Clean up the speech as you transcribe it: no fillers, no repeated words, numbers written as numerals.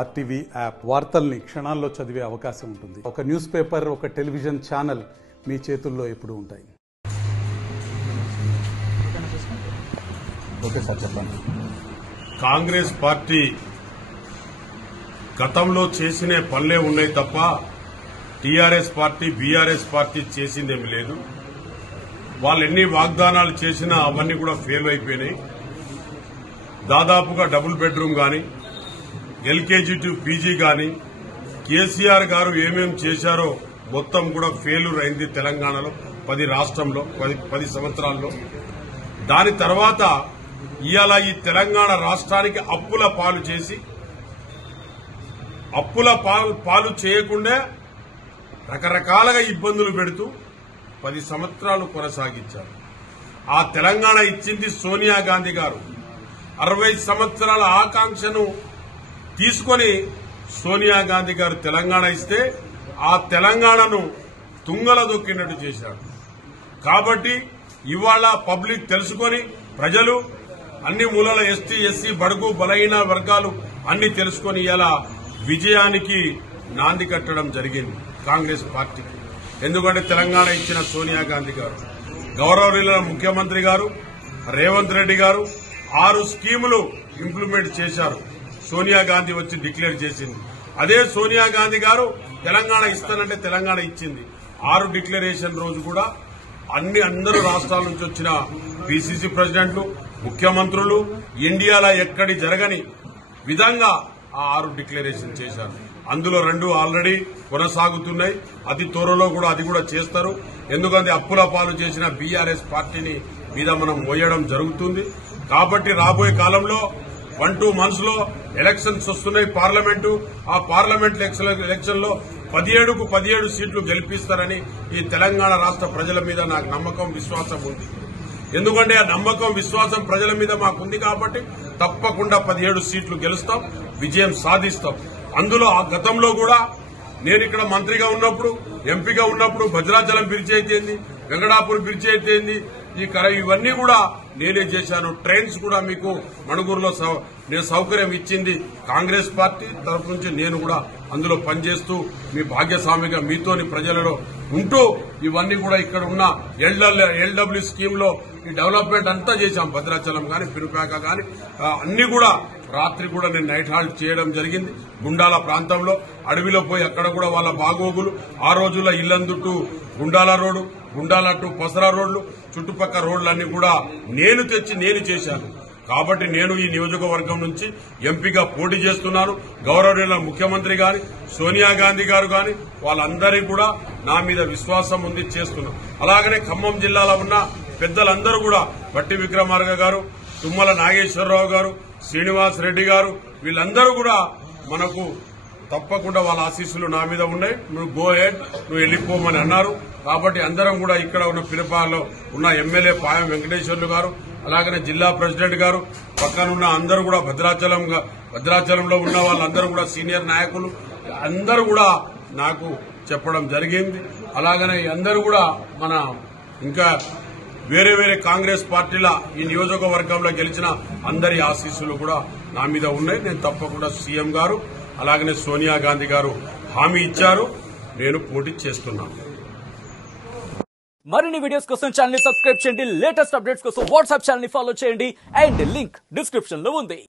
RTV app వార్తల్ని క్షణాల్లో చదివే అవకాశం ఉంటుంది. ఒక న్యూస్ పేపర్, ఒక టెలివిజన్ ఛానల్ మీ చేతుల్లో ఎప్పుడూ ఉంటాయి. ఓకే సార్, చెప్పండి. కాంగ్రెస్ పార్టీ గతంలో చేసిన పనులే ఉన్నాయి తప్ప టీఆర్ఎస్ పార్టీ, బీఆర్ఎస్ పార్టీ చేసిందేమి లేదు. వాళ్ళు ఎన్ని వాగ్దానాలు చేసినా అవన్నీ కూడా ఫెయిల్ అయిపోయినాయి. దాదాపుగా డబుల్ బెడ్రూమ్ గాని, ఎల్కేజీ టు పీజీ గాని, కేసీఆర్ గారు ఏమేం చేశారో మొత్తం కూడా ఫెయిల్యూర్ అయింది తెలంగాణలో, 10 రాష్ట్రంలో 10 సంవత్సరాల్లో. దాని తర్వాత ఇవాళ ఈ తెలంగాణ రాష్ట్రానికి అప్పుల పాలు చేసి, అప్పుల పాలు చేయకుండా రకరకాలుగా ఇబ్బందులు పెడుతూ 10 సంవత్సరాలు కొనసాగించారు. ఆ తెలంగాణ ఇచ్చింది సోనియా గాంధీ గారు. 60 సంవత్సరాల ఆకాంక్షను తీసుకొని సోనియా గాంధీ గారు తెలంగాణ ఇస్తే ఆ తెలంగాణను తుంగల దొక్కినట్టు చేశారు. కాబట్టి ఇవాళ పబ్లిక్ తెలుసుకొని, ప్రజలు అన్ని మూలల ఎస్టీ, ఎస్సీ, బడుగు బలహీన వర్గాలు అన్ని తెలుసుకొని ఇలా విజయానికి నాంది కట్టడం జరిగింది కాంగ్రెస్ పార్టీకి. ఎందుకంటే తెలంగాణ ఇచ్చిన సోనియా గాంధీ గారు, గౌరవనీయుల ముఖ్యమంత్రి గారు రేవంత్ రెడ్డి గారు 6 స్కీములు ఇంప్లిమెంట్ చేశారు. సోనియా గాంధీ వచ్చి డిక్లేర్ చేసింది. అదే సోనియా గాంధీ గారు తెలంగాణ ఇస్తానంటే తెలంగాణ ఇచ్చింది. 6 డిక్లరేషన్ రోజు కూడా అందరూ రాష్ట్రాల నుంచి వచ్చిన పీసీసీ ప్రెసిడెంట్లు, ముఖ్యమంత్రులు ఇండియాలో ఎక్కడి జరగని విధంగా ఆ 6 డిక్లరేషన్ చేశారు. అందులో 2 ఆల్రెడీ కొనసాగుతున్నాయి. అతి త్వరలో కూడా అది కూడా చేస్తారు. ఎందుకంటే అప్పుల పాలు చేసిన బీఆర్ఎస్ పార్టీని మీద మనం మోయడం జరుగుతుంది. కాబట్టి రాబోయే కాలంలో 1-2 మంత్స్ లో ఎలక్షన్స్ వస్తున్నాయి పార్లమెంటు. ఆ పార్లమెంట్ ఎలక్షన్ లో 17కు 17 సీట్లు గెలిపిస్తారని ఈ తెలంగాణ రాష్ట్ర ప్రజల మీద నాకు నమ్మకం, విశ్వాసం ఉంది. ఎందుకంటే ఆ నమ్మకం, విశ్వాసం ప్రజల మీద మాకుంది కాబట్టి తప్పకుండా 17 సీట్లు గెలుస్తాం, విజయం సాధిస్తాం. అందులో ఆ గతంలో కూడా నేను ఇక్కడ మంత్రిగా ఉన్నప్పుడు, ఎంపీగా ఉన్నప్పుడు భద్రాచలం బ్రిడ్జి అయితేంది, వెంకటాపూర్ బ్రిడ్జి అయితేంది, ఇవన్నీ కూడా నేనే చేశాను. ట్రైన్స్ కూడా మీకు మణుగూరులో నేను సౌకర్యం ఇచ్చింది కాంగ్రెస్ పార్టీ తరఫు నుంచి. నేను కూడా అందులో పనిచేస్తూ మీ భాగ్యస్వామిగా మీతోని ప్రజలలో ఉంటూ ఇవన్నీ కూడా ఇక్కడ ఉన్న ఎల్డబ్ల్యూ స్కీమ్ లో ఈ డెవలప్మెంట్ అంతా చేశాం. భద్రాచలం గాని, పిరుపేక గాని అన్ని కూడా రాత్రి కూడా నేను నైట్ హాల్ట్ చేయడం జరిగింది. గుండాల ప్రాంతంలో అడవిలో పోయి అక్కడ కూడా వాళ్ళ బాగోగులు, ఆ రోజుల్లో Yellandu to Gundala road, Gundala to Pasara రోడ్లు, చుట్టుపక్కల రోడ్లన్నీ కూడా నేను తెచ్చి నేను చేశాను. కాబట్టి నేను ఈ నియోజకవర్గం నుంచి ఎంపీగా పోటీ చేస్తున్నాను. గౌరవనీయుల ముఖ్యమంత్రి గాని, సోనియా గాంధీ గారు గాని వాళ్ళందరికీ కూడా నా మీద విశ్వాసం ఉంది, చేస్తున్నాం. అలాగనే ఖమ్మం జిల్లాలో ఉన్న పెద్దలందరూ కూడా బట్టి విక్రమార్క గారు, తుమ్మల నాగేశ్వరరావు గారు, శ్రీనివాస్ రెడ్డి గారు వీళ్ళందరూ కూడా మనకు తప్పకుండా వాళ్ళ ఆశీస్సులు నా మీద ఉన్నాయి. నువ్వు గో హెడ్, నువ్వు వెళ్ళిపోమని అన్నారు. కాబట్టి అందరం కూడా ఇక్కడ ఉన్న పిలుపాల్లో ఉన్న ఎమ్మెల్యే పాయం వెంకటేశ్వర్లు గారు, అలాగనే జిల్లా ప్రెసిడెంట్ గారు, పక్కనున్న అందరూ కూడా భద్రాచలంలో ఉన్న వాళ్ళందరూ కూడా సీనియర్ నాయకులు అందరూ కూడా నాకు చెప్పడం జరిగింది. అలాగనే అందరూ కూడా మన ఇంకా వేరే వేరే కాంగ్రెస్ పార్టీల ఈ నియోజకవర్గంలో గెలిచిన అందరి ఆశీస్సులు కూడా నా మీద ఉన్నాయి. నేను తప్పకుండా సీఎం గారు అలాగనే సోనియా గాంధీ గారు హామీ ఇచ్చారు, నేను పోటీ చేస్తున్నాను. మరిన్ని వీడియోస్ కోసం ఛానల్ ని సబ్స్క్రైబ్ చేయండి. లేటెస్ట్ అప్డేట్స్ కోసం వాట్సాప్ ఛానల్ ని ఫాలో చేయండి. అండ్ లింక్ డిస్క్రిప్షన్ లో ఉంది.